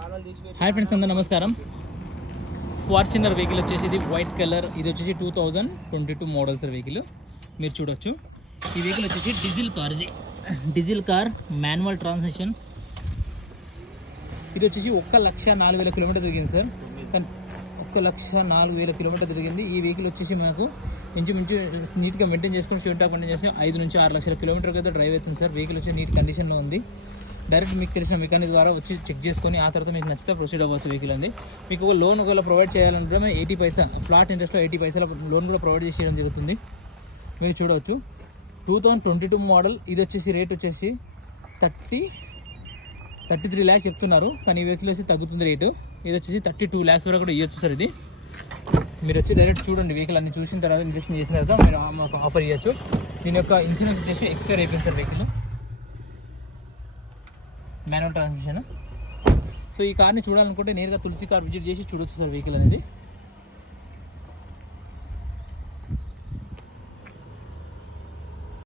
Hi friends, అందరూ నమస్కారం. Fortuner vehicle వచ్చేసి ఇది వైట్ కలర్. ఇది వచ్చేసి 2022 మోడల్ సార్ వెహికల్. మీరు చూడొచ్చు, ఈ వెహికల్ వచ్చేసి డీజిల్ కార్. ఇది డీజిల్ కార్, మాన్యువల్ ట్రాన్స్మిషన్. ఇది వచ్చేసి 1,04,000 కిలోమీటర్ తిరిగింది సార్. 1,04,000 కిలోమీటర్ తిరిగింది. ఈ వెహికల్ వచ్చేసి మనకు ఇంచుమించు నీట్గా మెయింటైన్ చేసుకుని షూట్ టాప్ మెయింటైన్ చేసి 5 నుంచి 6 లక్షల కిలోమీటర్కి అయితే డ్రైవ్ అవుతుంది సార్. వెహికల్ వచ్చి నీట్ కండిషన్లో ఉంది. డైరెక్ట్ మీకు తెలిసిన మెకానిక్ ద్వారా వచ్చి చెక్ చేసుకొని ఆ తర్వాత మీకు నచ్చితే ప్రొసీడ్ అవ్వచ్చు వెహికల్ అండి. మీకు ఒక లోన్ ఒకవేళ ప్రొవైడ్ చేయాలంటే 80 పైసా ఫ్లాట్ ఇంట్రెస్ట్లో 80 పైసల లోన్ కూడా ప్రొవైడ్ చేయడం జరుగుతుంది. మీరు చూడవచ్చు, 2022 మోడల్. ఇది వచ్చేసి రేట్ వచ్చేసి 33 ల్యాక్స్ చెప్తున్నారు, కానీ ఈ వెహికల్ వచ్చి తగ్గుతుంది రేటు. ఇది వచ్చేసి 32 ల్యాక్స్ వరకు కూడా ఇవ్వచ్చు సార్. ఇది మీరు వచ్చి డైరెక్ట్ చూడండి, వెహికల్ అన్ని చూసిన తర్వాత ఇన్వెస్ట్ చేసిన తర్వాత మీరు మాకు ఆఫర్ ఇవ్వచ్చు. దీని యొక్క ఇన్సూరెన్స్ వచ్చేసి ఎక్స్పైర్ అయిపోయింది sir. Vehicle manual transmission. So ఈ కార్ని చూడాలనుకుంటే నేరుగా తులసి కార్ విజిట్ చేసి చూడొచ్చు సార్ వెహికల్ అనేది.